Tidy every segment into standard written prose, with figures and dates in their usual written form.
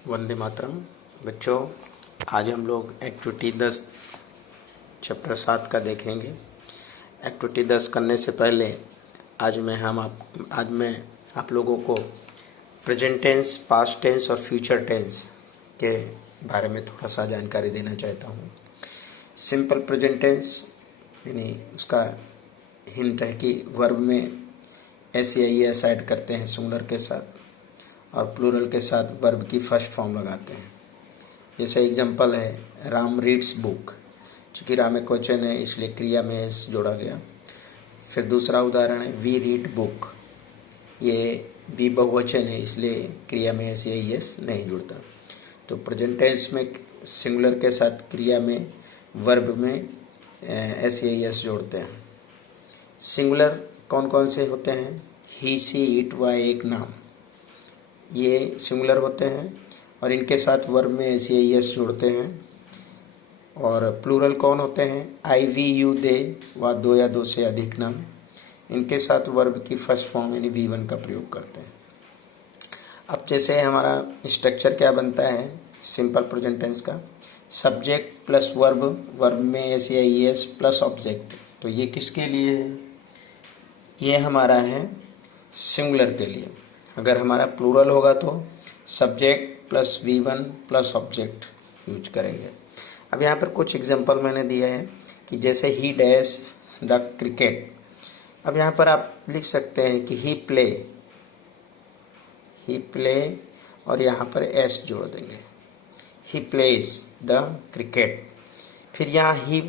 वंदे मातरम। बच्चों, आज हम लोग एक्टिविटी 10 चैप्टर 7 का देखेंगे। एक्टिविटी 10 करने से पहले आज मैं आप लोगों को प्रेजेंट टेंस, पास्ट टेंस और फ्यूचर टेंस के बारे में थोड़ा सा जानकारी देना चाहता हूँ। सिंपल प्रेजेंट टेंस यानी उसका हिंट है कि वर्ब में एस या ई एस ऐड करते हैं सिंगुलर के साथ और प्लूरल के साथ वर्ब की फर्स्ट फॉर्म लगाते हैं। जैसे एग्जांपल है राम रीड्स बुक, चूँकि राम एक क्वेश्चन है इसलिए क्रिया में एस जोड़ा गया। फिर दूसरा उदाहरण है वी रीड बुक, ये वी बहुवचन है इसलिए क्रिया में एस या ई एस नहीं जुड़ता। तो प्रेजेंट टेंस में सिंगुलर के साथ क्रिया में वर्ब में एस या ई एस जोड़ते हैं। सिंगुलर कौन कौन से होते हैं? ही, सी, इट, वह एक नाम, ये सिंगुलर होते हैं और इनके साथ वर्ब में एस या ई एस जोड़ते हैं। और प्लूरल कौन होते हैं? आई, वी, यू, दे व दो या दो से अधिक नाम, इनके साथ वर्ब की फर्स्ट फॉर्म यानी V1 का प्रयोग करते हैं। अब जैसे हमारा स्ट्रक्चर क्या बनता है सिंपल प्रेजेंट टेंस का, सब्जेक्ट प्लस वर्ब, वर्ब में एस या ई एस प्लस ऑब्जेक्ट। तो ये किसके लिए है? ये हमारा है सिंगुलर के लिए। अगर हमारा प्लूरल होगा तो subject plus V1 plus object use करेंगे। अब यहाँ पर कुछ एग्जांपल मैंने दिया है कि जैसे ही डैश द क्रिकेट। अब यहाँ पर आप लिख सकते हैं कि ही प्ले और यहाँ पर एस जोड़ देंगे, ही प्लेज द क्रिकेट। फिर यहाँ ही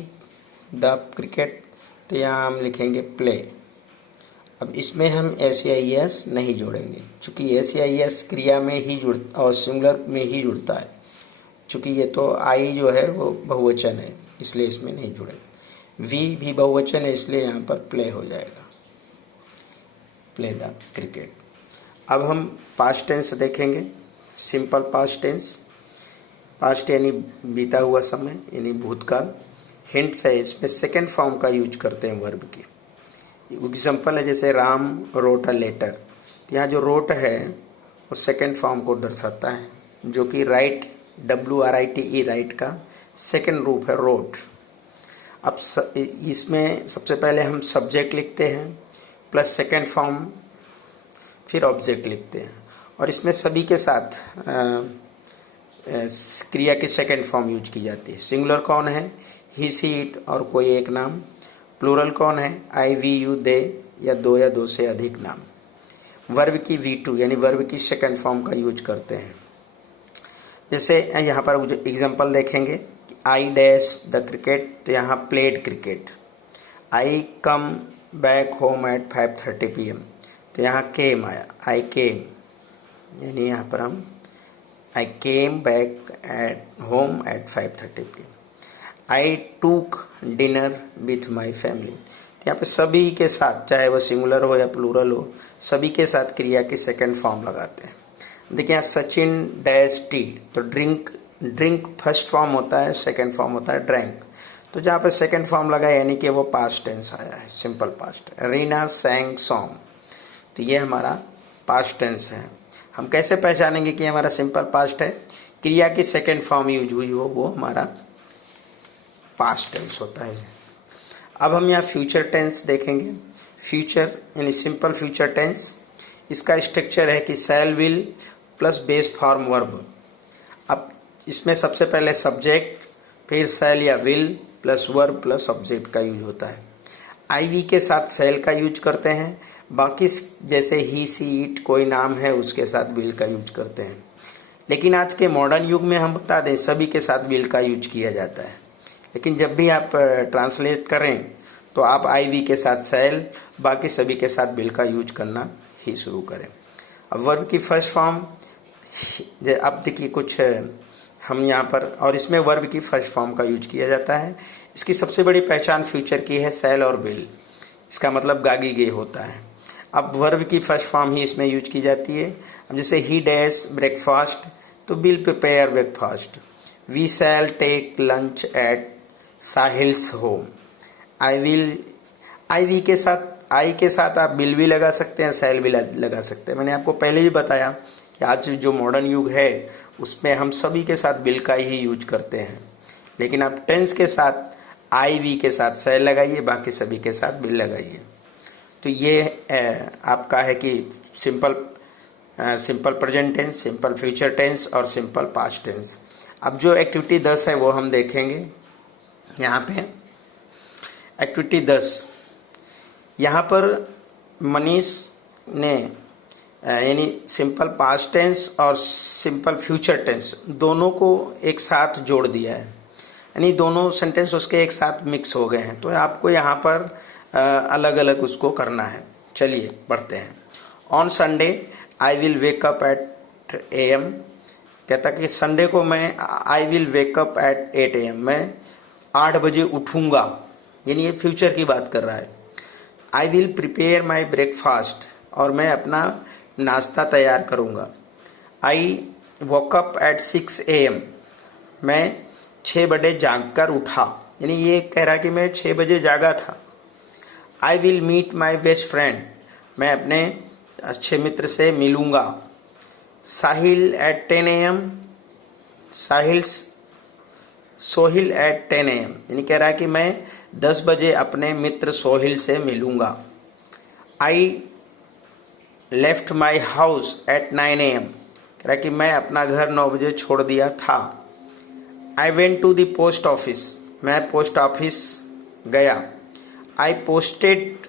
द क्रिकेट, तो यहाँ हम लिखेंगे प्ले। अब इसमें हम एस या ई एस नहीं जोड़ेंगे, चूँकि एस या ई एस क्रिया में ही जुड़ता और सिंगुलर में ही जुड़ता है। चूँकि ये तो आई जो है वो बहुवचन है इसलिए इसमें नहीं जुड़ेगा। वी भी बहुवचन है इसलिए यहाँ पर प्ले हो जाएगा, प्ले द क्रिकेट। अब हम पास्ट टेंस देखेंगे। सिंपल पास्ट टेंस, पास्ट यानी बीता हुआ समय यानी भूतकाल। हिंट्स है इसमें सेकेंड फॉर्म का यूज करते हैं वर्ब की। एग्जाम्पल है जैसे राम रोट अ लेटर, यहाँ जो रोट है वो सेकेंड फॉर्म को दर्शाता है, जो कि राइट, WRITE राइट का सेकेंड रूप है रोट। अब इसमें सबसे पहले हम सब्जेक्ट लिखते हैं प्लस सेकेंड फॉर्म, फिर ऑब्जेक्ट लिखते हैं और इसमें सभी के साथ क्रिया की सेकेंड फॉर्म यूज की जाती है। सिंगुलर कौन है? ही, सी, इट और कोई एक नाम। प्लूरल कौन है? आई, वी, यू, दे या दो से अधिक नाम। वर्ब की V2 यानी वर्ब की सेकंड फॉर्म का यूज करते हैं। जैसे यहाँ पर एग्जांपल देखेंगे आई डैश द क्रिकेट, तो यहाँ played cricket. I come back home at 5:30 PM, तो यहाँ केम आया, आई केम, यानी यहाँ पर हम I came back at home at 5:30 PM। I took dinner with my family, यहाँ पे सभी के साथ, चाहे वो सिंगुलर हो या प्लूरल हो, सभी के साथ क्रिया की सेकंड फॉर्म लगाते हैं। देखिए यहाँ सचिन डैश टी, तो ड्रिंक फर्स्ट फॉर्म होता है, सेकंड फॉर्म होता है ड्रैंक। तो जहाँ पे सेकंड फॉर्म लगा यानी कि वो पास्ट टेंस आया है, सिंपल पास्ट। रीना सैंग सॉन्ग, तो ये हमारा पास्ट टेंस है। हम कैसे पहचानेंगे कि हमारा सिंपल पास्ट है? क्रिया की सेकेंड फॉर्म यूज हुई हो वो हमारा पास्ट टेंस होता है। अब हम यहाँ फ्यूचर टेंस देखेंगे। फ्यूचर यानी सिंपल फ्यूचर टेंस, इसका स्ट्रक्चर है कि shall, will plus base form verb. अब इसमें सबसे पहले सब्जेक्ट, फिर शैल या will plus verb plus object का यूज होता है। आई, वी के साथ शैल का यूज करते हैं, बाकी जैसे ही, सी, इट कोई नाम है उसके साथ विल का यूज करते हैं। लेकिन आज के मॉडर्न युग में हम बता दें सभी के साथ विल का यूज किया जाता है। लेकिन जब भी आप ट्रांसलेट करें तो आप आई, वी के साथ शैल, बाकी सभी के साथ विल का यूज करना ही शुरू करें। अब वर्ब की फर्स्ट फॉर्म, अब देखिए कुछ हम यहाँ पर, और इसमें वर्ब की फर्स्ट फॉर्म का यूज किया जाता है। इसकी सबसे बड़ी पहचान फ्यूचर की है, शैल और विल, इसका मतलब गागी गई होता है। अब वर्ब की फर्स्ट फॉर्म ही इसमें यूज की जाती है। अब जैसे ही डैश ब्रेकफास्ट, तो will prepare breakfast. We shall take lunch at Sahil's home. I will, I we के साथ, आई के साथ आप विल भी लगा सकते हैं, शैल भी लगा सकते हैं। मैंने आपको पहले ही बताया कि कि आज जो मॉडर्न युग है उसमें हम सभी के साथ विल का ही यूज करते हैं, लेकिन आप टेंस के साथ आई वी के साथ शैल लगाइए, बाकी सभी के साथ विल लगाइए। तो ये आपका है कि simple present tense, simple future tense और सिंपल पास्ट टेंस। अब जो एक्टिविटी 10 है वो हम देखेंगे। यहाँ पे एक्टिविटी 10, यहाँ पर मनीष ने यानी सिंपल पास्ट टेंस और सिंपल फ्यूचर टेंस दोनों को एक साथ जोड़ दिया है, यानी दोनों सेंटेंस उसके एक साथ मिक्स हो गए हैं। तो आपको यहाँ पर अलग अलग उसको करना है। चलिए पढ़ते हैं। On Sunday I will wake up at AM, कहता कि संडे को मैं I will wake up at 8 AM, मैं 8 बजे उठूँगा, यानी ये फ्यूचर की बात कर रहा है। I will prepare my breakfast, और मैं अपना नाश्ता तैयार करूँगा। I walk up at 6 AM, मैं 6 बजे जाग कर उठा, यानी ये कह रहा कि मैं 6 बजे जागा था। I will meet my best friend, मैं अपने अच्छे मित्र से मिलूँगा। Sahil at 10 AM, Sohil at 10 AM, यानी कह रहा है कि मैं 10 बजे अपने मित्र सोहिल से मिलूँगा। I left my house at 9 AM, कह रहा है कि मैं अपना घर 9 बजे छोड़ दिया था। I went to the post office, मैं पोस्ट ऑफिस गया। आई पोस्टेड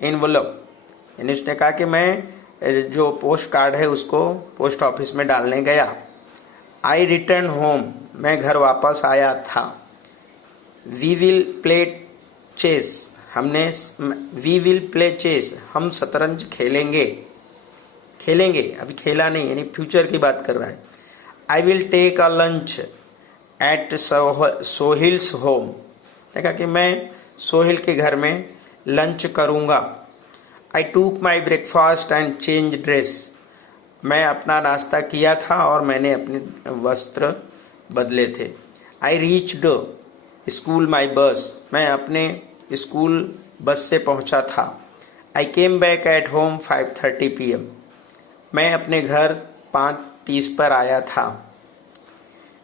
एनवलप, यानी उसने कहा कि मैं जो पोस्ट कार्ड है उसको पोस्ट ऑफिस में डालने गया। आई रिटर्न होम, मैं घर वापस आया था। We will play chess, we will play chess, हम शतरंज खेलेंगे, अभी खेला नहीं, यानी फ्यूचर की बात कर रहा है। I will take a lunch at Sohil's home, देखा कि मैं सोहिल के घर में लंच करूँगा। आई टूक my breakfast and change dress, मैं अपना नाश्ता किया था और मैंने अपने वस्त्र बदले थे। आई रीच्ड स्कूल माई बस, मैं अपने स्कूल बस से पहुंचा था। I came back at home 5:30 PM, मैं अपने घर 5:30 पर आया था।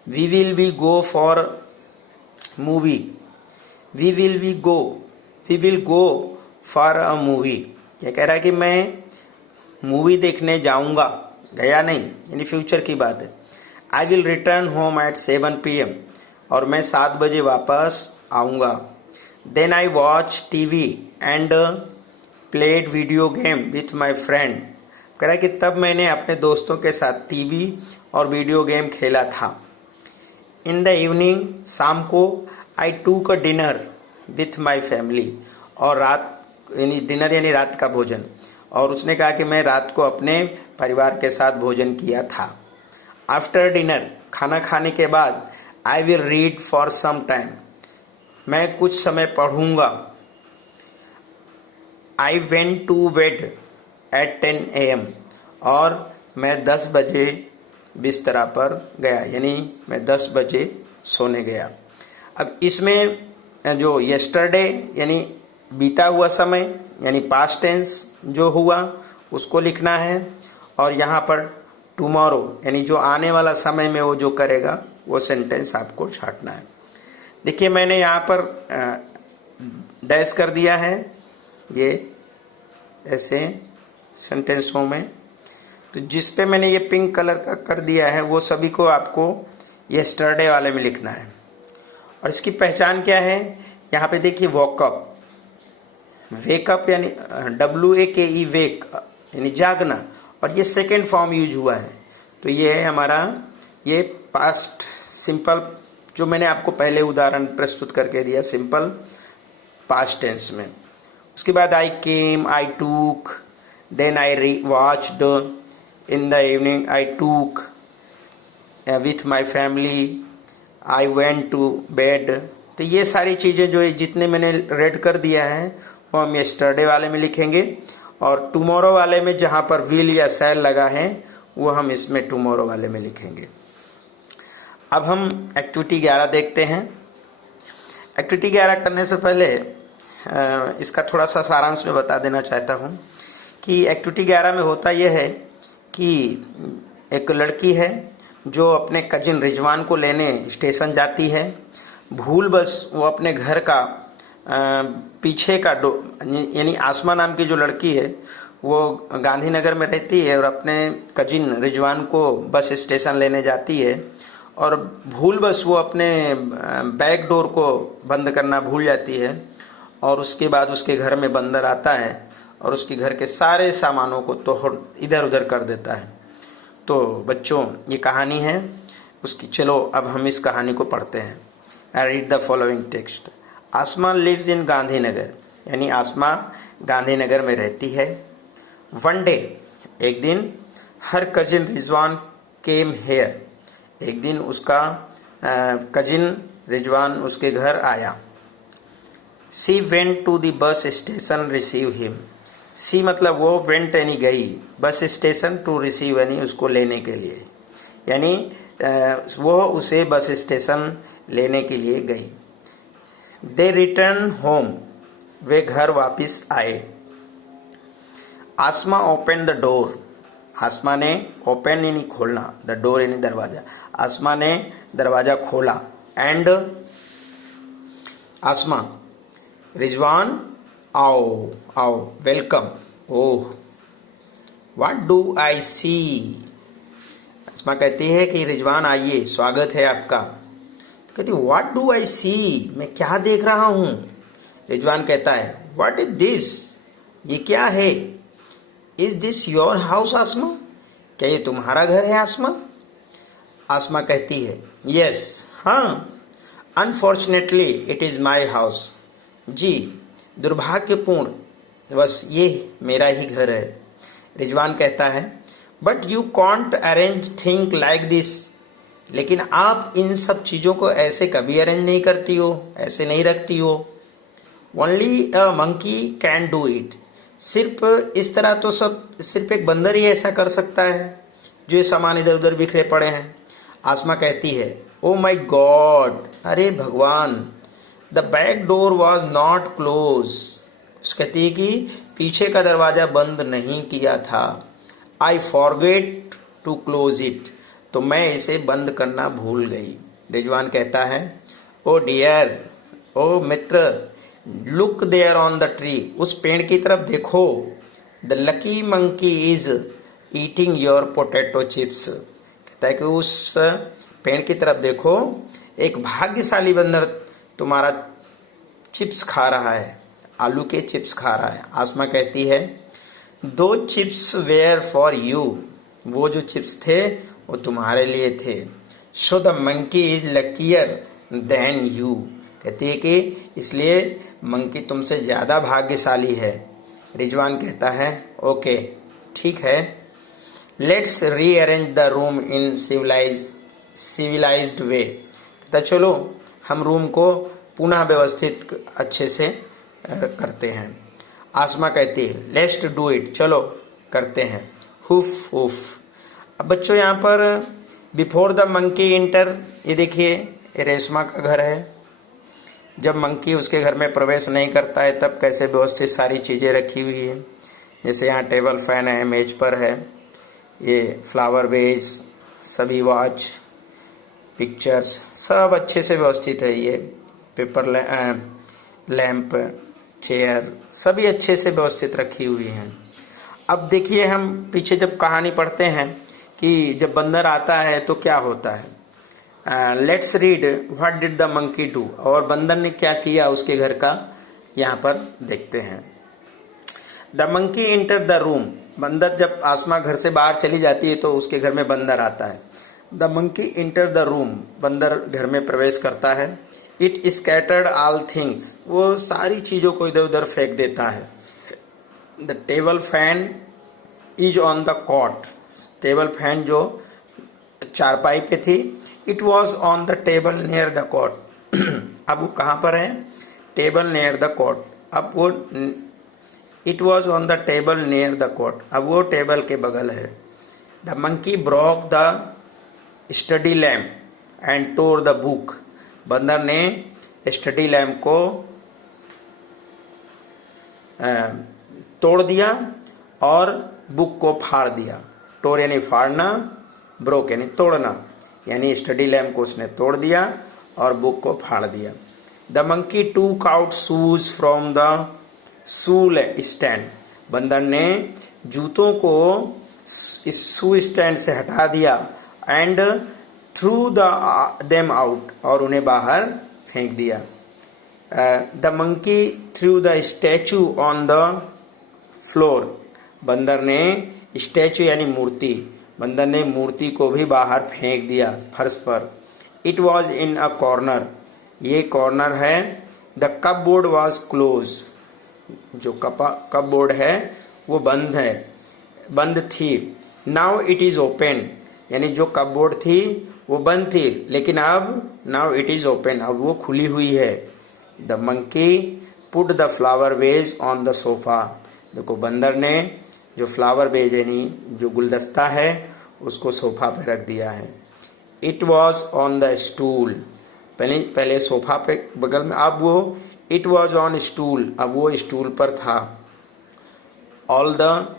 We will be go for movie, we will go for a movie, ये कह रहा है कि मैं मूवी देखने जाऊंगा, गया नहीं, यानी फ्यूचर की बात है। I will return home at 7 PM, और मैं 7 बजे वापस आऊँगा। Then I watch TV and played video game with my friend, कह रहा है कि तब मैंने अपने दोस्तों के साथ टीवी और वीडियो गेम खेला था। इन द इवनिंग, शाम को, आई टूक a dinner with my family, और रात यानी डिनर यानी रात का भोजन, और उसने कहा कि मैं रात को अपने परिवार के साथ भोजन किया था। आफ्टर डिनर, खाना खाने के बाद, I will read for some time, मैं कुछ समय पढ़ूंगा। I went to bed at 10 AM, और मैं 10 बजे बिस्तरा पर गया, यानी मैं 10 बजे सोने गया। अब इसमें जो यस्टरडे यानी बीता हुआ समय यानी पास्ट टेंस जो हुआ उसको लिखना है, और यहाँ पर टुमारो यानी जो आने वाला समय में वो जो करेगा वो सेंटेंस आपको छांटना है। देखिए मैंने यहाँ पर डैश कर दिया है ये ऐसे सेंटेंसों में, तो जिस पे मैंने ये पिंक कलर का कर दिया है वो सभी को आपको यस्टरडे वाले में लिखना है। और इसकी पहचान क्या है, यहाँ पे देखिए वॉकअप, वेकअप यानी WAKE वेक यानी जागना, और ये सेकेंड फॉर्म यूज हुआ है, तो ये है हमारा ये पास्ट सिंपल जो मैंने आपको पहले उदाहरण प्रस्तुत करके दिया सिंपल पास्ट टेंस में। उसके बाद आई came, I took, then I watched, in the evening I took with my family, I went to bed. तो ये सारी चीज़ें जो जितने मैंने रेड कर दिया है वो हम यस्टरडे वाले में लिखेंगे, और टुमारो वाले में जहाँ पर विल या शैल लगा है वो हम इसमें टुमारो वाले में लिखेंगे। अब हम एक्टिविटी 11 देखते हैं। एक्टिविटी 11 करने से पहले इसका थोड़ा सा सारांश में बता देना चाहता हूँ कि एक्टिविटी 11 में होता यह है कि एक लड़की है जो अपने कजिन रिजवान को लेने स्टेशन जाती है। भूल बस वो अपने घर का पीछे का यानी आसमा नाम की जो लड़की है वो गांधीनगर में रहती है और अपने कजिन रिजवान को बस स्टेशन लेने जाती है और भूल बस वो अपने बैक डोर को बंद करना भूल जाती है और उसके बाद उसके घर में बंदर आता है और उसके घर के सारे सामानों को तोड़ इधर उधर कर देता है। तो बच्चों ये कहानी है उसकी। चलो अब हम इस कहानी को पढ़ते हैं। I read the following text. Asma lives in Gandhinagar, यानी आसमा गांधीनगर में रहती है। वन डे, एक दिन, her cousin Rizwan came here, एक दिन उसका कजिन रिजवान उसके घर आया। She went to the bus station receive him. She मतलब वो, वेंट यानी गई, बस स्टेशन, टू रिसीव यानी उसको लेने के लिए, यानी वो उसे बस स्टेशन लेने के लिए गई। दे रिटर्न होम, वे घर वापस आए। आसमा ओपन द डोर, आसमा ने, ओपन यानी खोलना, द डोर यानी दरवाजा, आसमा ने दरवाजा खोला। एंड आसमा, रिजवान, आओ आओ, welcome. Oh, what do I see. Asma कहती है कि रिजवान आइए, स्वागत है आपका। कहती व्हाट डू आई सी, मैं क्या देख रहा हूँ। रिजवान कहता है व्हाट इज दिस, ये क्या है। इज दिस योर हाउस आसमा, क्या ये तुम्हारा घर है आसमा। आसमा कहती है यस, हाँ, unfortunately it is my house, जी दुर्भाग्यपूर्ण बस ये मेरा ही घर है। रिजवान कहता है but you can't arrange think like this, लेकिन आप इन सब चीज़ों को ऐसे कभी अरेंज नहीं करती हो, ऐसे नहीं रखती हो। Only a monkey can do it, सिर्फ इस तरह तो सिर्फ एक बंदर ही ऐसा कर सकता है जो ये सामान इधर उधर बिखरे पड़े हैं। आसमा कहती है ओ माई गॉड, अरे भगवान। The back door was not close, कहती है कि पीछे का दरवाजा बंद नहीं किया था। I forget to close it, तो मैं इसे बंद करना भूल गई। रिजवान कहता है ओ डियर, ओ मित्र, look there on the tree, उस पेड़ की तरफ देखो। The lucky monkey is eating your potato chips, कहता है कि उस पेड़ की तरफ देखो, एक भाग्यशाली बंदर तुम्हारा चिप्स खा रहा है, आलू के चिप्स खा रहा है। आसमा कहती है दो चिप्स वेयर फॉर यू, वो जो चिप्स थे वो तुम्हारे लिए थे। So the monkey is luckier than you, कहती है कि इसलिए मंकी तुमसे ज़्यादा भाग्यशाली है। रिजवान कहता है ओके, ठीक है, let's rearrange the room in civilised way, कहता चलो हम रूम को पुनः व्यवस्थित अच्छे से करते हैं। आसमा कहती है लेट्स डू इट, चलो करते हैं। HUF HUF. अब बच्चों यहाँ पर बिफोर द मंकी इंटर, ये देखिए ये रेशमा का घर है। जब मंकी उसके घर में प्रवेश नहीं करता है तब कैसे व्यवस्थित सारी चीज़ें रखी हुई है, जैसे यहाँ टेबल फैन है, मेज पर है, ये फ्लावर वेज, सभी वॉच, पिक्चर्स सब अच्छे से व्यवस्थित है। ये पेपर लैंप, चेयर सभी अच्छे से व्यवस्थित रखी हुई हैं। अब देखिए हम पीछे जब कहानी पढ़ते हैं कि जब बंदर आता है तो क्या होता है। Let's read what did the monkey do, और बंदर ने क्या किया उसके घर का यहाँ पर देखते हैं। The monkey enter the room, बंदर जब आसमा घर से बाहर चली जाती है तो उसके घर में बंदर आता है। The monkey enter the room, बंदर घर में प्रवेश करता है। इट स्कैटर्ड ऑल थिंग्स, वो सारी चीज़ों को इधर उधर फेंक देता है। The table fan is on the cot, table fan जो चारपाई पे थी, it was on the table near the cot, अब वो कहाँ पर है, टेबल नियर द कॉट। अब वो it was on the table near the cot, अब वो टेबल के बगल है। The monkey broke the study lamp and tore the book, बंदर ने स्टडी लैम्प को तोड़ दिया और बुक को फाड़ दिया। टोर यानी फाड़ना, ब्रोक यानी तोड़ना, यानी स्टडी लैम्प को उसने तोड़ दिया और बुक को फाड़ दिया। द मंकी टूक out shoes from the shoe stand, बंदर ने जूतों को इस शू स्टैंड से हटा दिया। एंड थ्रू देम आउट, और उन्हें बाहर फेंक दिया। The monkey through the statue on the floor, बंदर ने स्टैचू यानी मूर्ति, बंदर ने मूर्ति को भी बाहर फेंक दिया फर्श पर। It was in a corner, ये कॉर्नर है। द कपबोर्ड वॉज क्लोज, जो कपबोर्ड है वो बंद थी। नाउ इट इज ओपन, यानी जो कपबोर्ड थी वो बंद थी, लेकिन अब नाउ इट इज ओपन, अब वो खुली हुई है। The monkey put the flower vase on the sofa, देखो बंदर ने जो फ्लावर वेज यानी जो गुलदस्ता है उसको सोफा पे रख दिया है। It was on the stool, पहले सोफा पे बगल में, अब वो इट वॉज ऑन स्टूल, अब वो स्टूल पर था। All the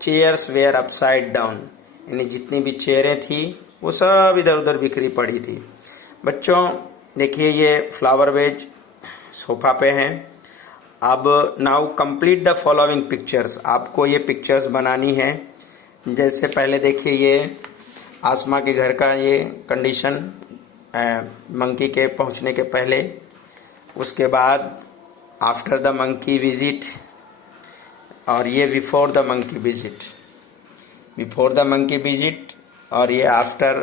chairs were upside down, यानी जितनी भी चेयरें थी वो सब इधर उधर बिखरी पड़ी थी। बच्चों देखिए ये फ्लावर वेज सोफा पे हैं। अब now complete the following pictures, आपको ये पिक्चर्स बनानी है। जैसे पहले देखिए ये आसमा के घर का ये कंडीशन मंकी के पहुंचने के पहले, उसके बाद आफ्टर द मंकी विजिट, और ये बिफोर द मंकी विजिट, और ये आफ्टर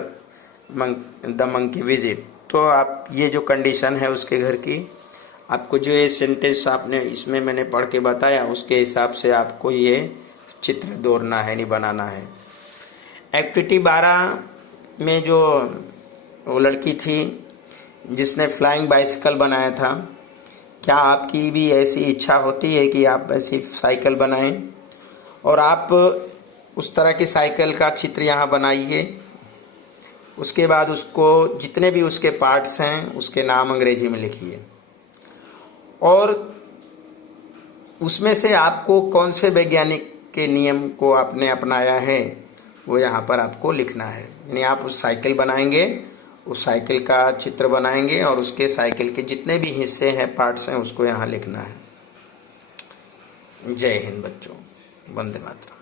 द मंकी विजिट। तो आप ये जो कंडीशन है उसके घर की, आपको जो ये सेंटेंस आपने इसमें मैंने पढ़ के बताया उसके हिसाब से आपको ये चित्र दौड़ना है, नहीं बनाना है। एक्टिविटी 12 में जो वो लड़की थी जिसने फ्लाइंग बाइसिकल बनाया था, क्या आपकी भी ऐसी इच्छा होती है कि आप ऐसी साइकिल बनाएं? और आप उस तरह की साइकिल का चित्र यहाँ बनाइए। उसके बाद उसको जितने भी उसके पार्ट्स हैं उसके नाम अंग्रेजी में लिखिए, और उसमें से आपको कौन से वैज्ञानिक के नियम को आपने अपनाया है वो यहाँ पर आपको लिखना है। यानी आप उस साइकिल बनाएंगे, उस साइकिल का चित्र बनाएंगे और उसके साइकिल के जितने भी हिस्से हैं, पार्ट्स हैं, उसको यहाँ लिखना है। जय हिंद बच्चों, वंदे मातरम।